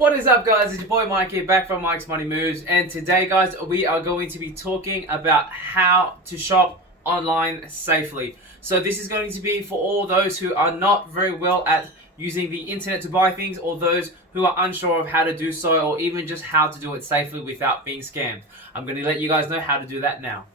What is up, guys? It's your boy Mike here, back from Mike's Money Moves, and today, guys, we are going to be talking about how to shop online safely. So this is going to be for all those who are not very well at using the internet to buy things, or those who are unsure of how to do so, or even just how to do it safely without being scammed. I'm going to let you guys know how to do that now.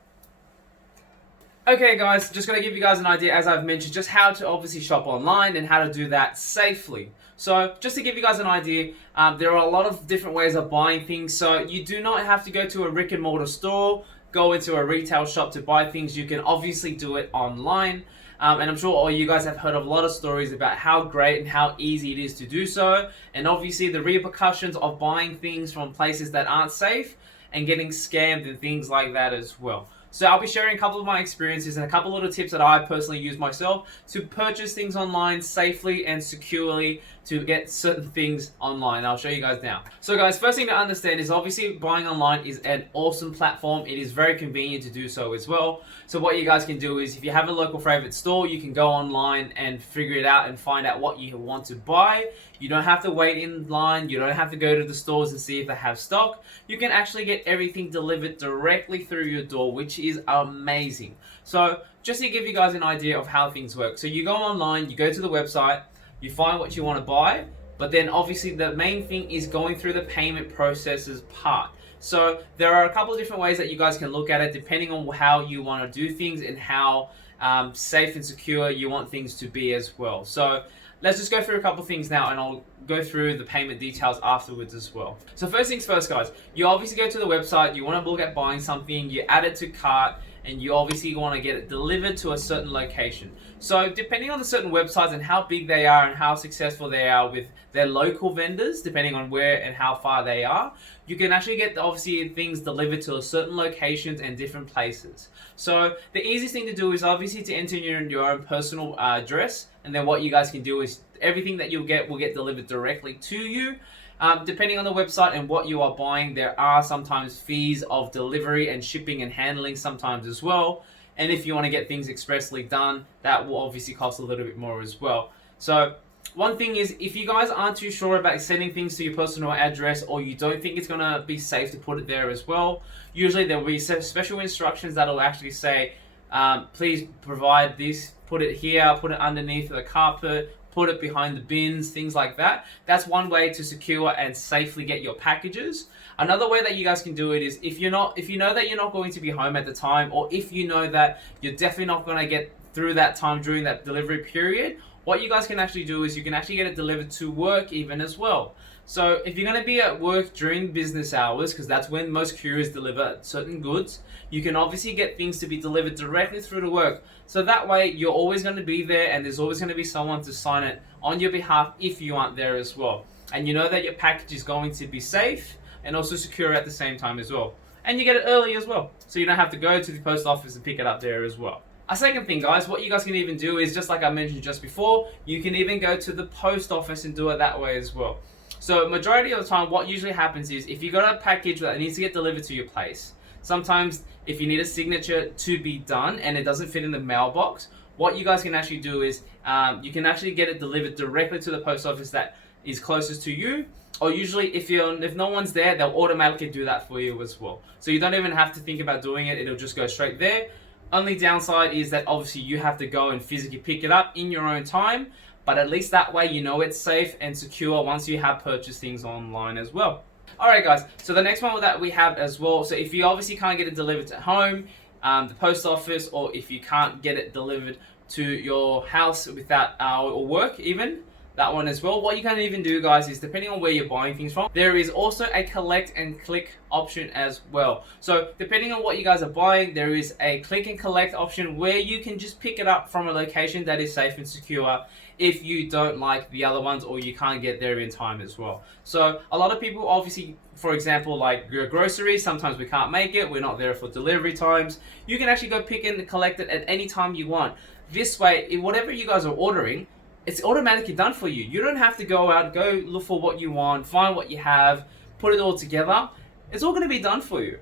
Okay, guys, just going to give you guys an idea, as I've mentioned, just how to obviously shop online and how to do that safely. So just to give you guys an idea, there are a lot of different ways of buying things. So you do not have to go to a brick and mortar store, go into a retail shop to buy things. You can obviously do it online. And I'm sure all you guys have heard of a lot of stories about how great and how easy it is to do so. And obviously the repercussions of buying things from places that aren't safe and getting scammed and things like that as well. So I'll be sharing a couple of my experiences and a couple of little tips that I personally use myself to purchase things online safely and securely to get certain things online. I'll show you guys now. So guys, first thing to understand is obviously buying online is an awesome platform. It is very convenient to do so as well. So what you guys can do is, if you have a local favorite store, you can go online and figure it out and find out what you want to buy. You don't have to wait in line. You don't have to go to the stores and see if they have stock. You can actually get everything delivered directly through your door, which is amazing. So just to give you guys an idea of how things work. So you go online, you go to the website, you find what you want to buy, but then obviously the main thing is going through the payment processes part. So there are a couple of different ways that you guys can look at it depending on how you want to do things and how safe and secure you want things to be as well. So let's just go through a couple of things now, and I'll go through the payment details afterwards as well. So first things first, guys, you obviously go to the website, you want to look at buying something, you add it to cart, and you obviously want to get it delivered to a certain location. So depending on the certain websites and how big they are and how successful they are with their local vendors, depending on where and how far they are, you can actually get obviously things delivered to certain locations and different places. So the easiest thing to do is obviously to enter your own personal address, and then what you guys can do is everything that you'll get will get delivered directly to you. Depending on the website and what you are buying, there are sometimes fees of delivery and shipping and handling sometimes as well. And if you want to get things expressly done, that will obviously cost a little bit more as well. So one thing is, if you guys aren't too sure about sending things to your personal address, or you don't think it's going to be safe to put it there as well, usually there will be special instructions that will actually say, please provide this, put it here, put it underneath the carpet, put it behind the bins, things like that. That's one way to secure and safely get your packages. Another way that you guys can do it is, if you know that you're not going to be home at the time, or if you know that you're definitely not going to get through that time during that delivery period, what you guys can actually do is you can actually get it delivered to work even as well. So if you're going to be at work during business hours, because that's when most couriers deliver certain goods, you can obviously get things to be delivered directly through to work. So that way you're always going to be there, and there's always going to be someone to sign it on your behalf if you aren't there as well. And you know that your package is going to be safe and also secure at the same time as well. And you get it early as well, so you don't have to go to the post office and pick it up there as well. A second thing, guys, what you guys can even do is, just like I mentioned just before, you can even go to the post office and do it that way as well. So majority of the time, what usually happens is, if you got a package that needs to get delivered to your place, sometimes if you need a signature to be done and it doesn't fit in the mailbox, what you guys can actually do is you can actually get it delivered directly to the post office that is closest to you. Or usually if no one's there, they'll automatically do that for you as well. So you don't even have to think about doing it, it'll just go straight there. Only downside is that obviously you have to go and physically pick it up in your own time, but at least that way you know it's safe and secure once you have purchased things online as well. Alright guys, so the next one that we have as well, so if you obviously can't get it delivered to home, the post office, or if you can't get it delivered to your house without or work even, that one as well. What you can even do, guys, is depending on where you're buying things from, there is also a collect and click option as well. So depending on what you guys are buying, there is a click and collect option where you can just pick it up from a location that is safe and secure if you don't like the other ones, or you can't get there in time as well. So a lot of people obviously, for example, like your groceries, sometimes we can't make it, we're not there for delivery times. You can actually go pick and collect it at any time you want. This way, whatever you guys are ordering, it's automatically done for you. You don't have to go out, go look for what you want, find what you have, put it all together. It's all going to be done for you.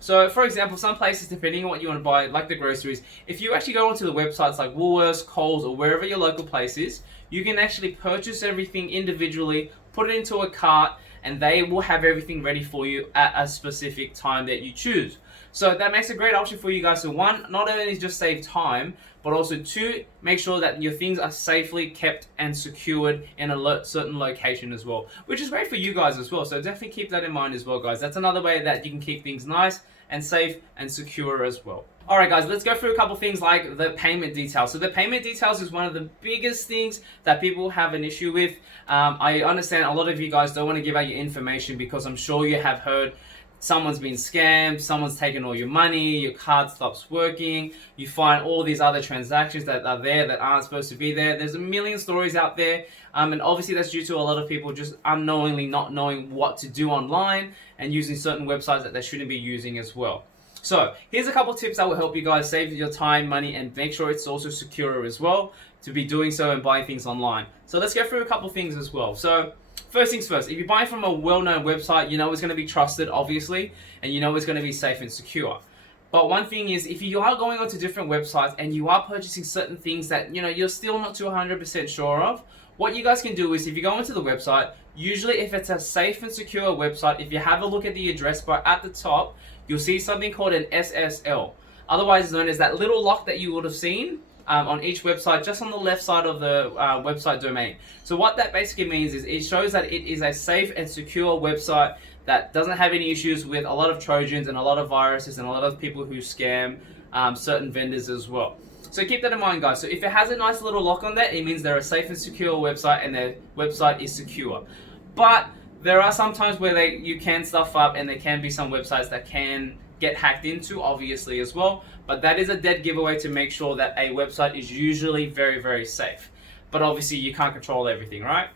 So, for example, some places, depending on what you want to buy, like the groceries, if you actually go onto the websites like Woolworths, Coles, or wherever your local place is, you can actually purchase everything individually, put it into a cart, and they will have everything ready for you at a specific time that you choose. So that makes a great option for you guys. So one, not only just save time, but also two, make sure that your things are safely kept and secured in a certain location as well, which is great for you guys as well. So definitely keep that in mind as well, guys. That's another way that you can keep things nice and safe and secure as well. Alright guys, let's go through a couple things like the payment details. So the payment details is one of the biggest things that people have an issue with. I understand a lot of you guys don't want to give out your information because I'm sure you have heard someone's been scammed, someone's taken all your money, your card stops working, you find all these other transactions that are there that aren't supposed to be there. There's a million stories out there, and obviously that's due to a lot of people just unknowingly not knowing what to do online and using certain websites that they shouldn't be using as well. So here's a couple tips that will help you guys save your time, money, and make sure it's also secure as well to be doing so and buying things online. So let's go through a couple things as well. So first things first, if you're buying from a well-known website, you know it's going to be trusted, obviously, and you know it's going to be safe and secure. But one thing is, if you are going onto different websites and you are purchasing certain things that you're still not too 100% sure of, what you guys can do is, if you go into the website, usually if it's a safe and secure website, if you have a look at the address bar at the top, you'll see something called an SSL, otherwise known as that little lock that you would have seen on each website, just on the left side of the website domain. So what that basically means is it shows that it is a safe and secure website that doesn't have any issues with a lot of Trojans and a lot of viruses and a lot of people who scam certain vendors as well. So keep that in mind, guys. So if it has a nice little lock on that, it means they're a safe and secure website and their website is secure. But there are some times where you can stuff up, and there can be some websites that can get hacked into, obviously, as well. But that is a dead giveaway to make sure that a website is usually very, very safe. But obviously, you can't control everything, right?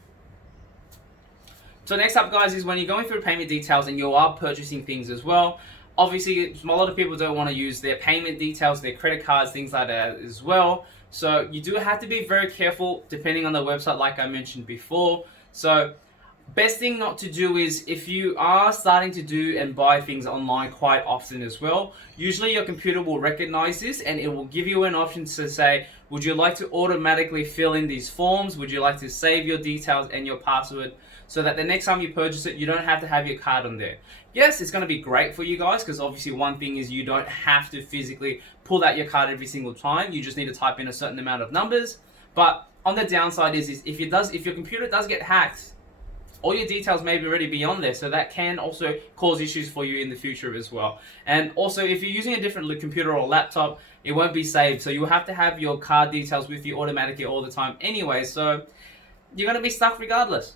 So next up, guys, is when you're going through payment details and you are purchasing things as well. Obviously, a lot of people don't want to use their payment details, their credit cards, things like that as well. So you do have to be very careful depending on the website, like I mentioned before. So best thing not to do is, if you are starting to do and buy things online quite often as well, usually your computer will recognize this and it will give you an option to say, would you like to automatically fill in these forms? Would you like to save your details and your password so that the next time you purchase it, you don't have to have your card on there? Yes, it's going to be great for you guys because obviously one thing is you don't have to physically pull out your card every single time. You just need to type in a certain amount of numbers. But on the downside is if your computer does get hacked, all your details may already be on there, so that can also cause issues for you in the future as well. And also, if you're using a different computer or laptop, it won't be saved, so you'll have to have your card details with you automatically all the time anyway, so you're going to be stuck regardless.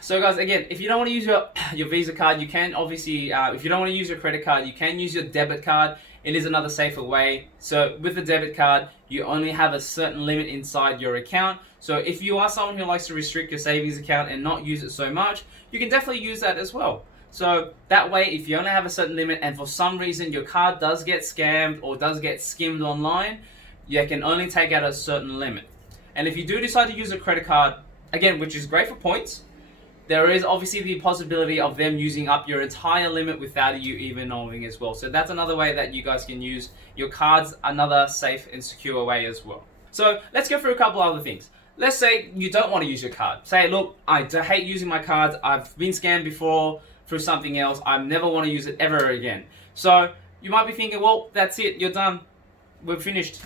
So guys, again, if you don't want to use your Visa card, you can obviously, if you don't want to use your credit card, you can use your debit card. It is another safer way. So with the debit card, you only have a certain limit inside your account. So if you are someone who likes to restrict your savings account and not use it so much, you can definitely use that as well. So that way, if you only have a certain limit and for some reason your card does get scammed or does get skimmed online, you can only take out a certain limit. And if you do decide to use a credit card, again, which is great for points, there is obviously the possibility of them using up your entire limit without you even knowing as well. So that's another way that you guys can use your cards, another safe and secure way as well. So let's go through a couple other things. Let's say you don't want to use your card. Say, look, I hate using my cards. I've been scammed before through something else. I never want to use it ever again. So you might be thinking, well, that's it. You're done. We're finished.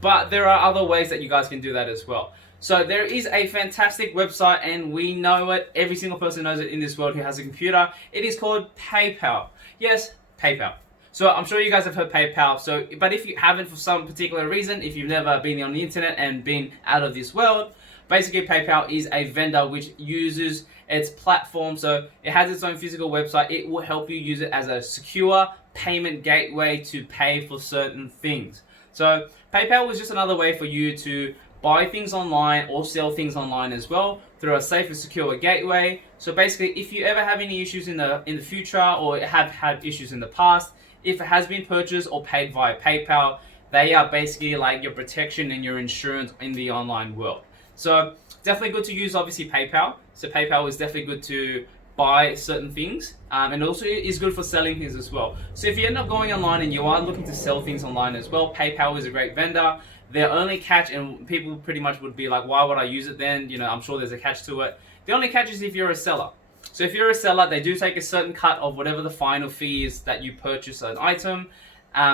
But there are other ways that you guys can do that as well. So there is a fantastic website, and we know it. Every single person knows it in this world who has a computer. It is called PayPal. Yes, PayPal. So I'm sure you guys have heard PayPal. So, but if you haven't for some particular reason, if you've never been on the internet and been out of this world, basically PayPal is a vendor which uses its platform. So it has its own physical website. It will help you use it as a secure payment gateway to pay for certain things. So PayPal was just another way for you to buy things online or sell things online as well through a safe and secure gateway. So basically, if you ever have any issues in the future or have had issues in the past, if it has been purchased or paid via PayPal, they are basically like your protection and your insurance in the online world. So definitely good to use, obviously, PayPal. So PayPal is definitely good to buy certain things, and also is good for selling things as well. So if you end up going online and you are looking to sell things online as well, PayPal is a great vendor. Their only catch, and people pretty much would be like, why would I use it then? You know, I'm sure there's a catch to it. The only catch is if you're a seller. So if you're a seller, they do take a certain cut of whatever the final fee is that you purchase an item,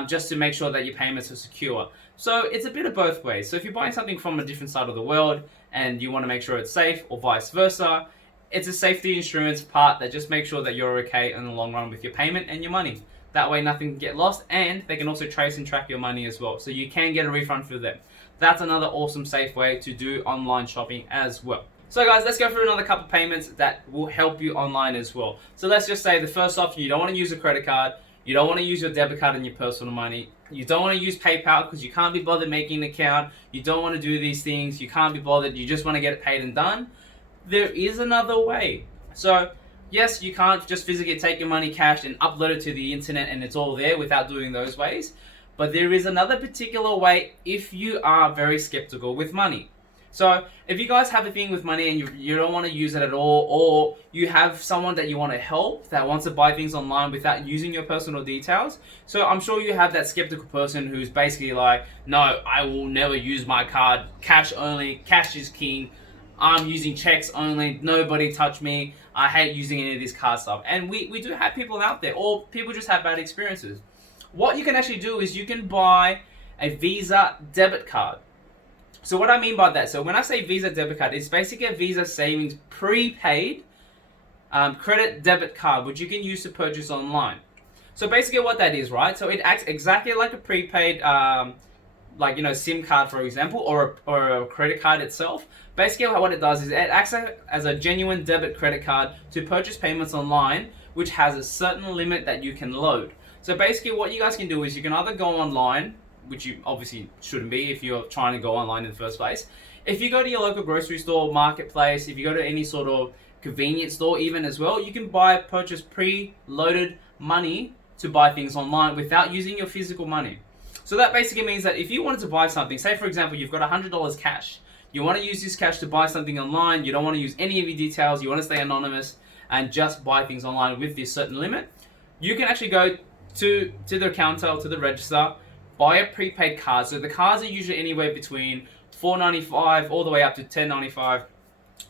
just to make sure that your payments are secure. So it's a bit of both ways. So if you're buying something from a different side of the world and you want to make sure it's safe, or vice versa, it's a safety insurance part that just makes sure that you're okay in the long run with your payment and your money. That way nothing can get lost, and they can also trace and track your money as well. So you can get a refund for them. That's another awesome, safe way to do online shopping as well. So guys, let's go through another couple of payments that will help you online as well. So let's just say the first option, you don't want to use a credit card. You don't want to use your debit card and your personal money. You don't want to use PayPal because you can't be bothered making an account. You don't want to do these things. You can't be bothered. You just want to get it paid and done. There is another way. So yes, you can't just physically take your money cash and upload it to the internet and it's all there without doing those ways. But there is another particular way if you are very skeptical with money. So if you guys have a thing with money and you don't want to use it at all, or you have someone that you want to help that wants to buy things online without using your personal details. So I'm sure you have that skeptical person who's basically like, no, I will never use my card, cash only, cash is king. I'm using checks only, nobody touch me. I hate using any of this card stuff. And we do have people out there, or people just have bad experiences. What you can actually do is you can buy a Visa debit card. So what I mean by that, so when I say Visa debit card, it's basically a Visa Savings prepaid credit debit card, which you can use to purchase online. So basically what that is, right? So it acts exactly like a prepaid, like, you know, SIM card, for example, or a credit card itself. Basically what it does is it acts as a genuine debit credit card to purchase payments online, which has a certain limit that you can load. So basically what you guys can do is you can either go online, which you obviously shouldn't be if you're trying to go online in the first place. If you go to your local grocery store, marketplace, if you go to any sort of convenience store even as well, you can purchase pre-loaded money to buy things online without using your physical money. So that basically means that if you wanted to buy something, say for example, you've got $100 cash, you want to use this cash to buy something online, you don't want to use any of your details, you want to stay anonymous and just buy things online with this certain limit, you can actually go to the counter or to the register, buy a prepaid card. So the cards are usually anywhere between $4.95 all the way up to $10.95,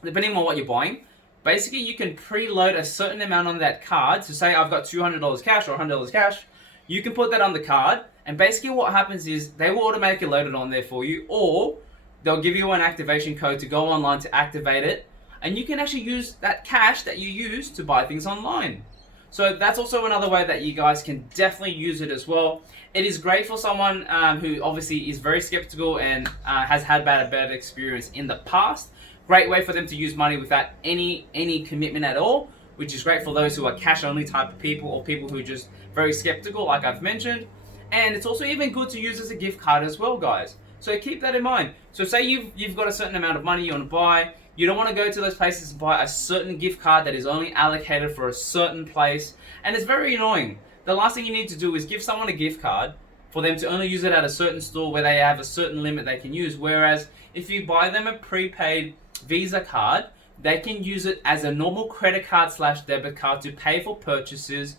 depending on what you're buying. Basically, you can preload a certain amount on that card. So say I've got $200 cash or $100 cash, you can put that on the card, and basically what happens is they will automatically load it on there for you, or they'll give you an activation code to go online to activate it, and you can actually use that cash that you use to buy things online. So that's also another way that you guys can definitely use it as well. It is great for someone who obviously is very skeptical and has had bad experience in the past. Great way for them to use money without any commitment at all, which is great for those who are cash only type of people, or people who are just very skeptical, like I've mentioned. And it's also even good to use as a gift card as well, guys. So keep that in mind. So say you've got a certain amount of money you want to buy. You don't want to go to those places and buy a certain gift card that is only allocated for a certain place. And it's very annoying. The last thing you need to do is give someone a gift card for them to only use it at a certain store where they have a certain limit they can use. Whereas if you buy them a prepaid Visa card, they can use it as a normal credit card / debit card to pay for purchases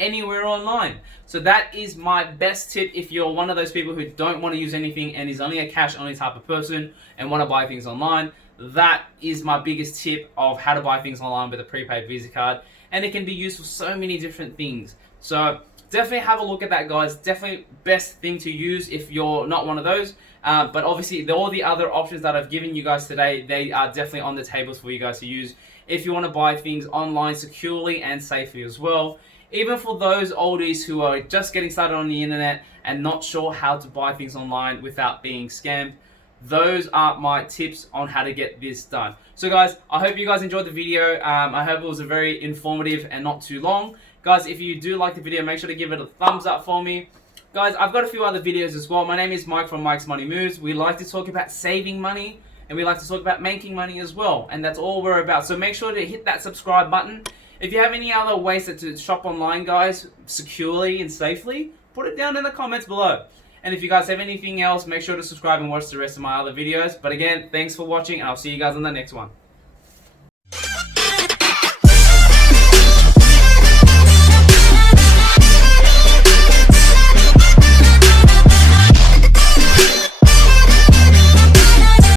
anywhere online. So that is my best tip if you're one of those people who don't want to use anything and is only a cash only type of person and want to buy things online. That is my biggest tip of how to buy things online with a prepaid Visa card, and it can be used for so many different things. So definitely have a look at that, guys. Definitely best thing to use if you're not one of those. But obviously all the other options that I've given you guys today, they are definitely on the tables for you guys to use if you want to buy things online securely and safely as well. Even for those oldies who are just getting started on the internet and not sure how to buy things online without being scammed, those are my tips on how to get this done. So guys, I hope you guys enjoyed the video. I hope it was a very informative and not too long. Guys, if you do like the video, make sure to give it a thumbs up for me. Guys, I've got a few other videos as well. My name is Mike from Mike's Money Moves. We like to talk about saving money, and we like to talk about making money as well. And that's all we're about. So make sure to hit that subscribe button. If you have any other ways to shop online, guys, securely and safely, put it down in the comments below. And if you guys have anything else, make sure to subscribe and watch the rest of my other videos. But again, thanks for watching, and I'll see you guys on the next one.